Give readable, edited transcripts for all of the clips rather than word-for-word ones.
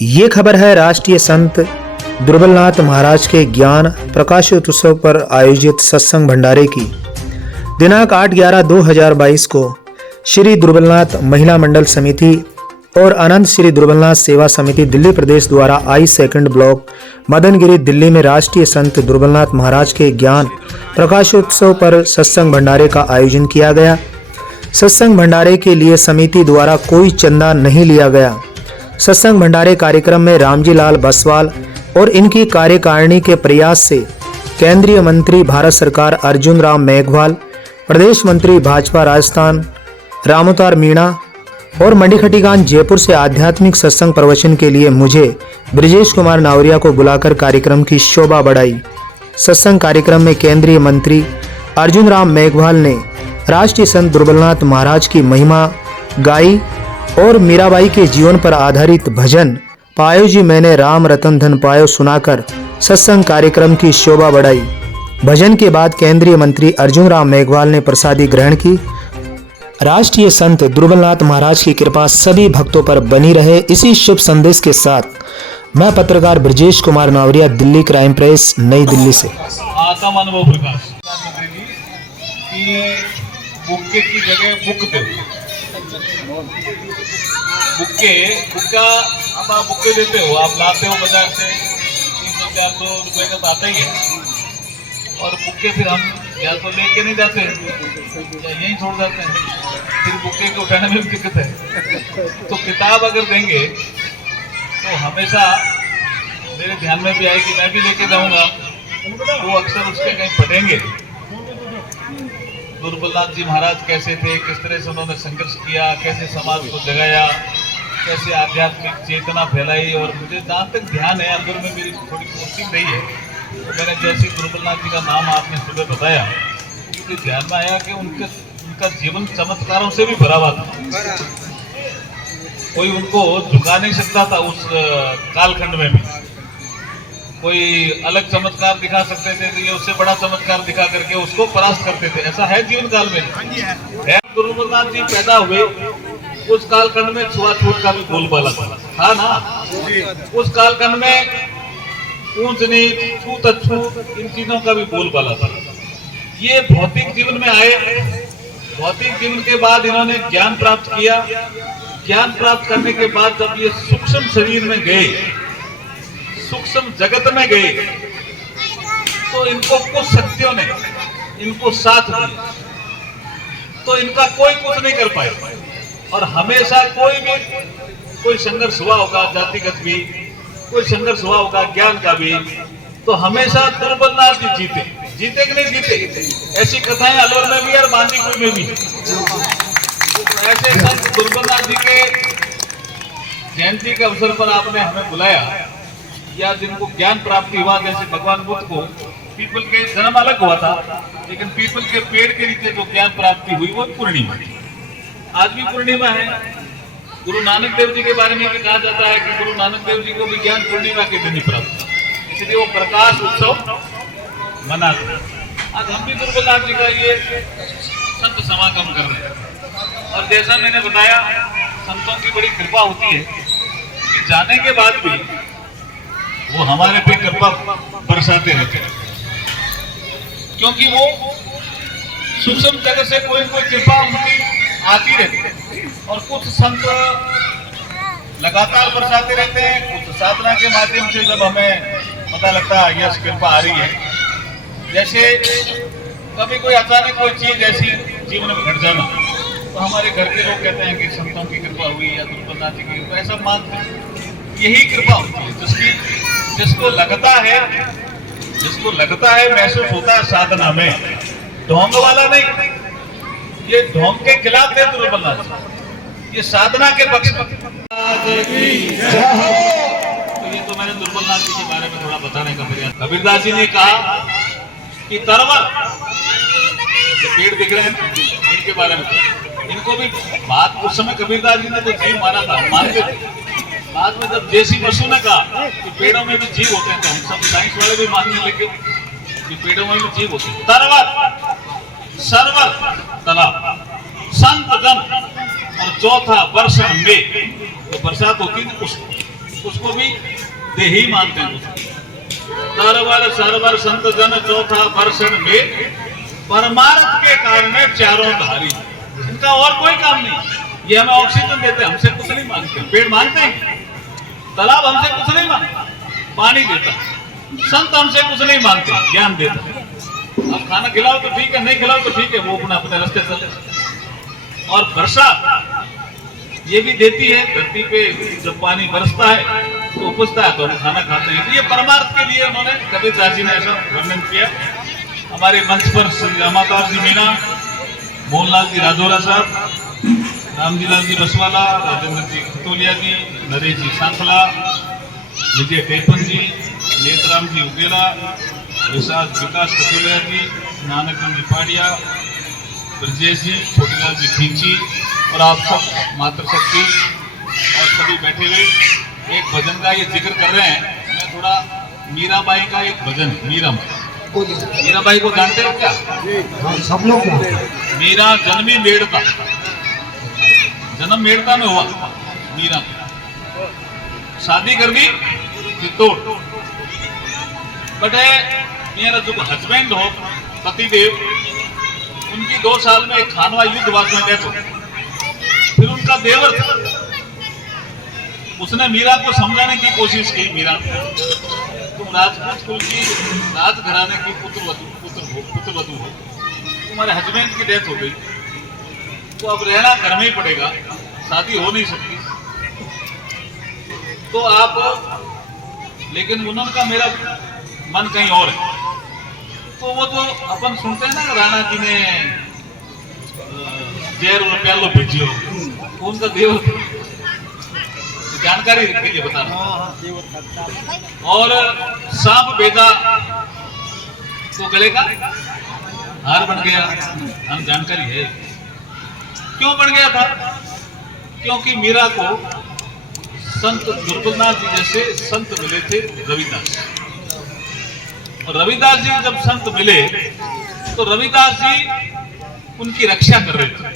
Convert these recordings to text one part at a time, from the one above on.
ये खबर है राष्ट्रीय संत दुर्बलनाथ महाराज के ज्ञान प्रकाश उत्सव पर आयोजित सत्संग भंडारे की। दिनांक 8/11/2022 को श्री दुर्बलनाथ महिला मंडल समिति और आनंद श्री दुर्बलनाथ सेवा समिति दिल्ली प्रदेश द्वारा I-2 ब्लॉक मदनगिरी दिल्ली में राष्ट्रीय संत दुर्बलनाथ महाराज के ज्ञान प्रकाशोत्सव पर सत्संग भंडारे का आयोजन किया गया। सत्संग भंडारे के लिए समिति द्वारा कोई चंदा नहीं लिया गया। सत्संग भंडारे कार्यक्रम में रामजी लाल बसवाल और इनकी कार्यकारिणी के प्रयास से केंद्रीय मंत्री भारत सरकार अर्जुन राम मेघवाल, प्रदेश मंत्री भाजपा राजस्थान रामोतार मीणा और मणिखटीकान जयपुर से आध्यात्मिक सत्संग प्रवचन के लिए मुझे ब्रजेश कुमार नावरिया को बुलाकर कार्यक्रम की शोभा बढ़ाई। सत्संग कार्यक्रम में केंद्रीय मंत्री अर्जुन राम मेघवाल ने राष्ट्रीय संत दुर्बलनाथ महाराज की महिमा गाई और मीराबाई के जीवन पर आधारित भजन पायो जी मैंने राम रतन धन पायो सुनाकर सत्संग कार्यक्रम की शोभा बढ़ाई। भजन के बाद केंद्रीय मंत्री अर्जुन राम मेघवाल ने प्रसादी ग्रहण की। राष्ट्रीय संत दुर्बलनाथ महाराज की कृपा सभी भक्तों पर बनी रहे, इसी शुभ संदेश के साथ मैं पत्रकार ब्रजेश कुमार नावरिया, दिल्ली क्राइम प्रेस, नई दिल्ली से। आत्म अनुभव प्रकाश बुक्के की जगह बुक दो। बुक्का अब आप बुक्के देते हो, आप लाते हो बाजार से 300-400 रुपए का तो आता ही है, और बुक्के फिर हम या तो लेके नहीं जाते या यहीं छोड़ जाते हैं, फिर बुक्के को उठाने में भी दिक्कत है। तो किताब अगर देंगे तो हमेशा मेरे ध्यान में भी आए कि मैं भी लेके जाऊंगा, वो अक्सर उसके कहीं पढ़ेंगे दुर्बलनाथ जी महाराज कैसे थे, किस तरह से उन्होंने संघर्ष किया, कैसे समाज को जगाया, कैसे आध्यात्मिक चेतना फैलाई। और मुझे जहाँ तक ध्यान है, अंदर में मेरी थोड़ी कोशिश रही है, तो मैंने जैसे दुर्बलनाथ जी का नाम आपने सुबह बताया, मुझे ध्यान में आया कि उनका जीवन चमत्कारों से भी भरा हुआ था। कोई उनको झुका नहीं सकता था उस कालखंड में भी। कोई अलग चमत्कार दिखा सकते थे तो ये उससे बड़ा चमत्कार दिखा करके उसको परास्त करते थे। ऐसा है जीवन काल में। दुर्बलनाथ जी पैदा हुए उस कालखंड में छुआछूत का भी बोलबाला था ना। उस कालखंड में ऊंच नीच, छूत अछूत, इन चीजों का भी बोलबाला था। ये भौतिक जीवन में आए, भौतिक जीवन के बाद इन्होंने ज्ञान प्राप्त किया। ज्ञान प्राप्त करने के बाद जब ये सूक्ष्म शरीर में गए, सूक्ष्म जगत में गए, तो इनको कुछ शक्तियों ने इनको साथ दिया, तो इनका कोई कुछ नहीं कर पाया। और हमेशा कोई संघर्ष हुआ होगा, जातिगत भी कोई संघर्ष हुआ होगा, ज्ञान का भी, तो हमेशा दुर्बलनाथ जी जीते कि नहीं जीते। ऐसी कथाएं अलवर में भी और बांदीपुर में भी। तो ऐसे संत दुर्बलनाथ जी के जयंती के अवसर पर आपने हमें बुलाया, या जिनको ज्ञान प्राप्ति हुआ, जैसे भगवान बुद्ध को पीपल के जन्म अलग हुआ था, लेकिन पीपल के पेड़ के नीचे जो ज्ञान प्राप्ति हुई वो पूर्णिमा। आज भी पूर्णिमा है। गुरु नानक देव जी के बारे में भी कहा जाता है कि गुरु नानक देव जी को भी ज्ञान पूर्णिमा के दिन ही प्राप्त हुआ, इसलिए वो प्रकाश उत्सव मनाते हैं। आज हम भी दुर्बलनाथ जी का ये संत समागम कर रहे हैं। और जैसा मैंने बताया, संतों की बड़ी कृपा होती है कि जाने के बाद भी वो हमारे पे कृपा बरसाते रहते हैं, क्योंकि वो सूक्ष्म जगत से कोई कृपा उनकी आती रहती है। और कुछ संत लगातार बरसाते रहते हैं, कुछ साधना के माध्यम से जब हमें पता लगता है यश कृपा आ रही है। जैसे कभी कोई अचानक कोई चीज ऐसी जीवन में घट जाना, तो हमारे घर के लोग कहते हैं कि संतों की कृपा हुई या दुर्बलनाथ जी की कृपा, ऐसा मानते हैं। यही कृपा होती है जिसको लगता है महसूस होता है साधना में, ढोंग वाला नहीं। ये ढोंग के खिलाफ है दुर्बलनाथ जी, ये साधना के पक्ष में। तो ये तो मैंने दुर्बलनाथ जी के बारे में थोड़ा बताने का प्रयास। कबीरदास जी ने कहा कि तरवर जो पेड़ दिख रहे हैं इनके बारे में, इनको भी बात उस समय कबीरदास जी ने तो जीव माना था, मानते थे। बाद में जब जैसी बसु ने कहा कि पेड़ों में भी जीव होते हैं, तो हम सब साइंस वाले भी मानने लगे कि पेड़ों में भी जीव होते हैं। तरवर, सरवर, तालाब, संत जन, और चौथा वर्षण में, जो बरसात होती है उसको भी देही मानते हैं उसको। तरवर सरवर संत जन चौथा वर्षण में परमार्थ के कारण चारों धारी, इनका और कोई काम नहीं। ये हमें ऑक्सीजन देते हैं, हमसे कुछ नहीं मांगते। पेड़ मांगते हैं, तालाब हमसे कुछ नहीं मांगता, पानी देता। संत हमसे कुछ नहीं मांगते, ज्ञान देता। अब खाना खिलाओ तो ठीक है, नहीं खिलाओ तो ठीक है, वो अपना अपने रास्ते चले। और वर्षा ये भी देती है, धरती पे जब पानी बरसता है तो उपजता है, तो हम खाना खाते हैं। ये परमार्थ के लिए उन्होंने कबीरदास जी ने ऐसा वर्णन किया। हमारे मंच पर श्री रामावतार जी मीना, मोहनलाल जी राजौरा साहब, रामजीलाल जी रसवाला, राजेंद्र जी खतोलिया जी, नरेश जी सांखला, विजय टेपन जी, नेतराम जी उगेला, विकास खतोलिया जी, नानकचंद जी पाड़िया, ब्रजेश जी, छोटीलाल जी खींची और आप सब मातृशक्ति और सभी बैठे हुए एक भजन का ये जिक्र कर रहे हैं। मैं थोड़ा मीराबाई का एक भजन, मीराबाई को जानते हो क्या? सब लोग मीरा जन्मी मेड़ता, जन्म मेड़ता में हुआ मीरा, शादी कर दी चित्तौड़। बट मेरा जो हस्बैंड हो पतिदेव, उनकी 2 साल में एक खानवा युद्धवाद में डेथ हो। फिर उनका देवर था, उसने मीरा को समझाने की कोशिश की। मीरा, तुम राजपूत कुल की राजघराने की पुत्रवधू हो, तुम्हारे हस्बैंड की डेथ हो गई, तो अब रहना घर में ही पड़ेगा, शादी हो नहीं सकती। तो आप, लेकिन उन्होंने मेरा मन कहीं और है। तो वो जो अपन सुनते हैं ना, राणा जी ने जहर और प्यालो भेजियो, उनका देवर जानकारी के लिए बता रहा हूं। और सांप भेजा तो गले का हार बन गया, हम जानकारी है। क्यों बन गया था? क्योंकि मीरा को संत दुर्बलनाथ जी जैसे संत मिले थे, रविदास। और रविदास जी जब संत मिले तो रविदास जी उनकी रक्षा कर रहे थे,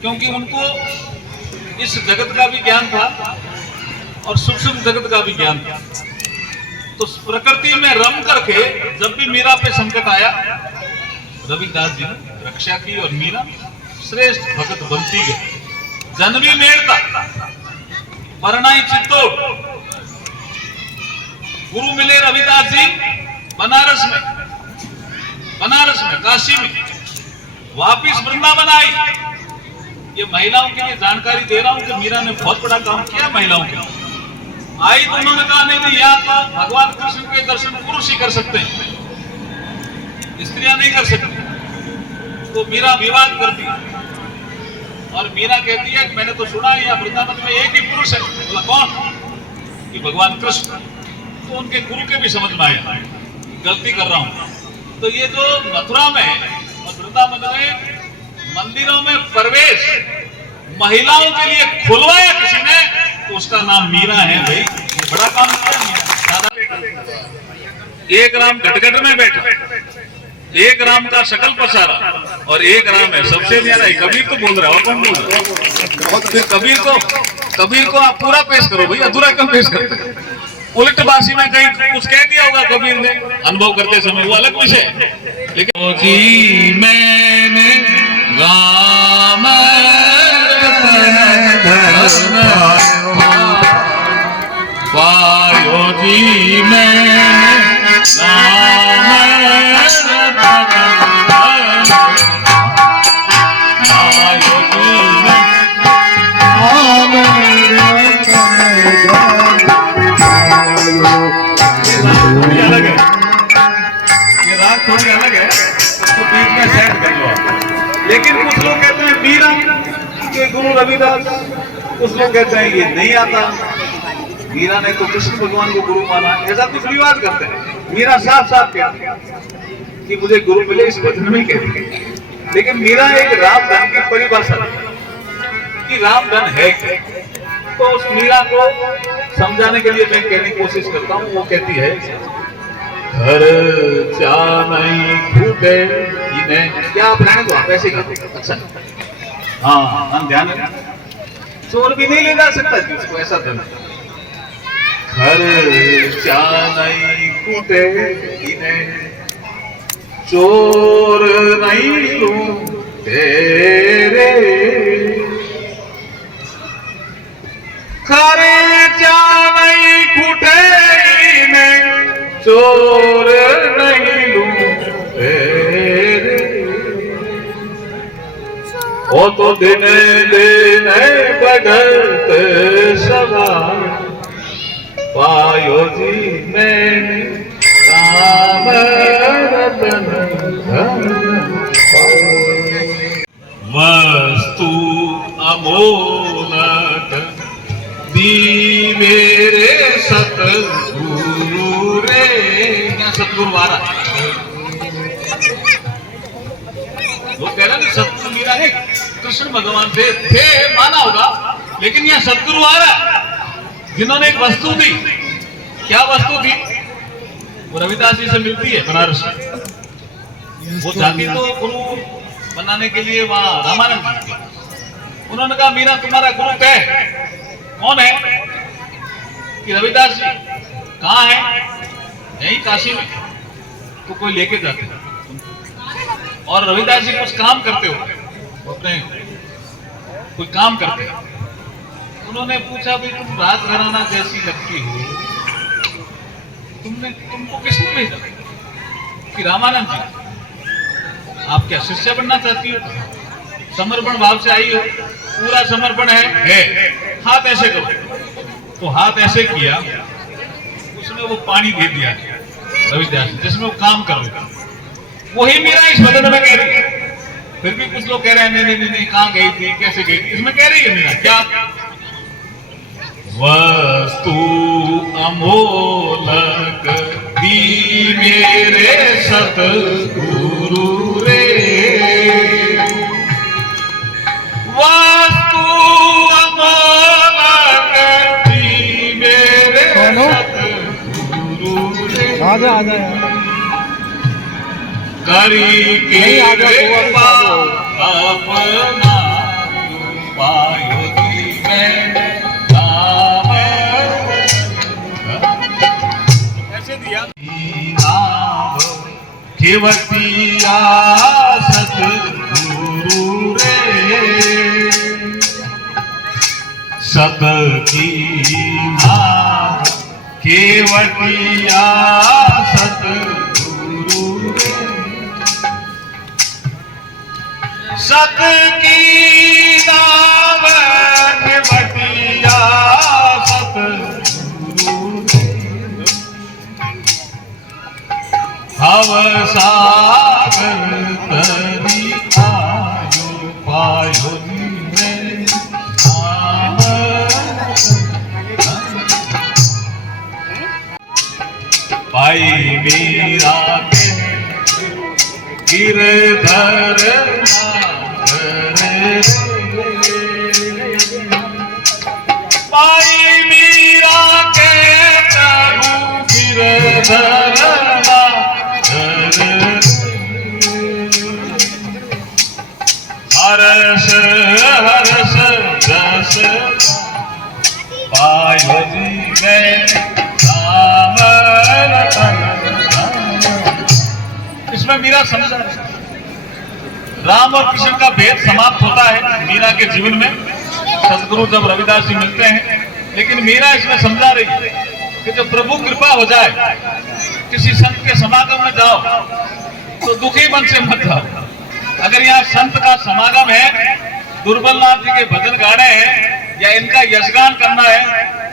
क्योंकि उनको इस जगत का भी ज्ञान था और सूक्ष्म जगत का भी ज्ञान था। तो प्रकृति में रम करके जब भी मीरा पे संकट आया, रविदास जी ने रक्षा की और मीरा श्रेष्ठ भगत बनती गई। जन्मी मेड़ता, परनाई चित्तौड़। गुरु मिले रविदास जी बनारस में, काशी में, वापिस वृंदावन आई। ये महिलाओं के लिए जानकारी दे रहा हूं कि मीरा ने बहुत बड़ा काम किया महिलाओं के लिए। आई तो उन्होंने कहा नहीं, या तो भगवान कृष्ण के दर्शन पुरुष ही कर सकते हैं, स्त्रियां नहीं कर सकती। तो मीरा विवाद करती है और मीरा कहती है मैंने तो सुना है यहाँ वृंदावन में एक ही पुरुष है। बोला कौन? कि भगवान कृष्ण। तो उनके गुरु के भी समझ में आया गलती कर रहा हूं। तो ये जो मथुरा में और वृंदावन में मंदिरों में प्रवेश महिलाओं के लिए खुलवाया किसी ने, तो उसका नाम मीरा है। भाई बड़ा काम किया मीरा। एक राम घटघट में बैठा, एक राम का शकल पसारा और एक राम है सबसे न्यारा है। कबीर तो बोल रहा है, और कौन बोल रहा है? कबीर को आप पूरा पेश करो भाई, अधूरा क्यों पेश करते हैं? उलट बासी में कहीं कुछ कह दिया होगा कबीर ने अनुभव करते समय, वो अलग विषय। लेकिन जी मैंने राम पायो जी मैंने अलग है, ये राग थोड़ी अलग है, तो बीच में सेट कर लो। लेकिन कुछ लोग कहते हैं मीरा के गुरु रविदास, कुछ लोग कहते हैं ये नहीं आता, मीरा ने तो कृष्ण भगवान को गुरु माना, ऐसा कुछ विवाद करते हैं। मीरा साफ साफ कहती है कि मुझे गुरु मिले, इस भजन में कहती है। लेकिन मीरा एक रामधन की परिभाषा कि रामधन है क्या, तो उस मीरा को समझाने के लिए मैं कहने की कोशिश करता हूँ। वो कहती है घर नहीं फूटे इन्हें, क्या आप रहने दो, आप ऐसे करते। अच्छा हाँ ध्यान है, चोर भी नहीं ले जा सकता जी उसको, ऐसा धन। खर्चा नहीं कुटे चोर नहीं लूं तेरे खर्चा नहीं कुटे चोर नहीं लूं तेरे ओ तो दिन दिन बढ़ते सवार पायो जी मैं राम रतन वस्तु अमोलक दी मेरे सतगुरु रे। क्या सतगुरु आ रहा वो कह रहा है सतगुरु मीरा है कृष्ण भगवान थे माना होगा, लेकिन यहाँ सतगुरु आ रहा है जिन्होंने एक वस्तु दी। क्या वस्तु थी? वो रविदास जी से मिलती है बनारस में। वो जाती तो गुरु बनाने के लिए वहां रामानंद जी थे। उन्होंने कहा मीरा तुम्हारा गुरु है कौन है? कि रविदास जी। कहाँ है? यही काशी में। तो कोई लेके जाते और रविदास जी कुछ काम करते हो अपने कोई काम करते हैं। उन्होंने पूछा भाई तुम राज घराना जैसी लगती हो, तुमको किसने भेजा? कि रामानंद जी। आप क्या शिष्य बनना चाहती हो? समर्पण भाव से आई हो? पूरा समर्पण है। हाथ ऐसे करो। तो हाथ ऐसे किया, उसमें वो पानी दे दिया रविदास जिसमें वो काम कर रहे थे। वही मीरा इस भजन में कह रही है। फिर भी कुछ लोग कह रहे हैं नहीं कहाँ गई थी, कैसे गई थी? इसमें कह रही है मीरा क्या? वस्तु अमोलक दी मेरे सतगुरु रे। वस्तु अमोलक दी मेरे सतगुरु रे। आजा करी के कृपा अपना पायो दी मैं केवटिया सतगुरु रे। सत की नाम केवटिया सतगुरु रे। सत की नाम केवटिया सतगुरु रे। भव सागर तरी आयो पायो मैं पाई मीरा के गिरधर पाई मीरा के प्रभु गिरधर हरस हरस जस पायो जी मैं राम रतन। इसमें मीरा समझा राम और कृष्ण का भेद समाप्त होता है मीरा के जीवन में। सतगुरु जब रविदास जी मिलते हैं, लेकिन मीरा इसमें समझा रही है कि जब प्रभु कृपा हो जाए, किसी संत के समागम में जाओ तो दुखी मन से मत जाओ। अगर यहाँ संत का समागम है, दुर्बलनाथ जी के भजन गाने हैं या इनका यशगान करना है,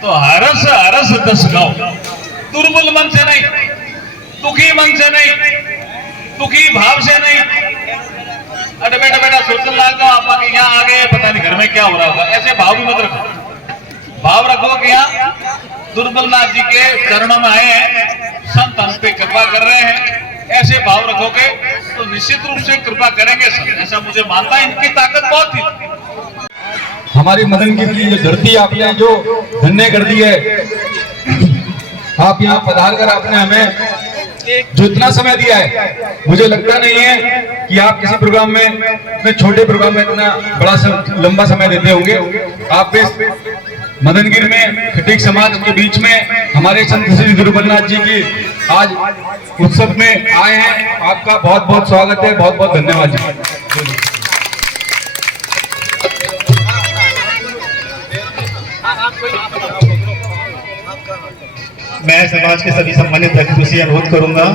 तो हरस हरस दस गाओ। दुर्बल मन से नहीं, दुखी मन से नहीं, दुखी भाव से नहीं। अरे बेटा बेटा सोचने लग जाओ आप आगे यहाँ आ गए, पता नहीं घर में क्या हो रहा होगा, ऐसे भाव भी मत रखो। भाव रखो कि यहाँ दुर्बलनाथ जी के चरणों में आए हैं, संत हम पे कृपा कर रहे हैं। ऐसे भाव रखोगे तो निश्चित रूप से कृपा करेंगे संत, ऐसा मुझे मानता है। इनकी ताकत बहुत थी। हमारी मदन गिर की जो धरती आपने जो धन्य कर दी है, आप यहाँ पधार कर आपने हमें जो इतना समय दिया है, मुझे लगता नहीं है कि आप किसी प्रोग्राम में, इतने छोटे प्रोग्राम में इतना बड़ा लंबा समय देते होंगे। आप मदनगिर में खटीक समाज के बीच में हमारे संत श्री दुर्बलनाथ जी की आज उत्सव में आए हैं। आपका बहुत बहुत स्वागत है, बहुत बहुत धन्यवाद जी। मैं समाज के सभी सम्मानित व्यक्तियों से अनुरोध करूंगा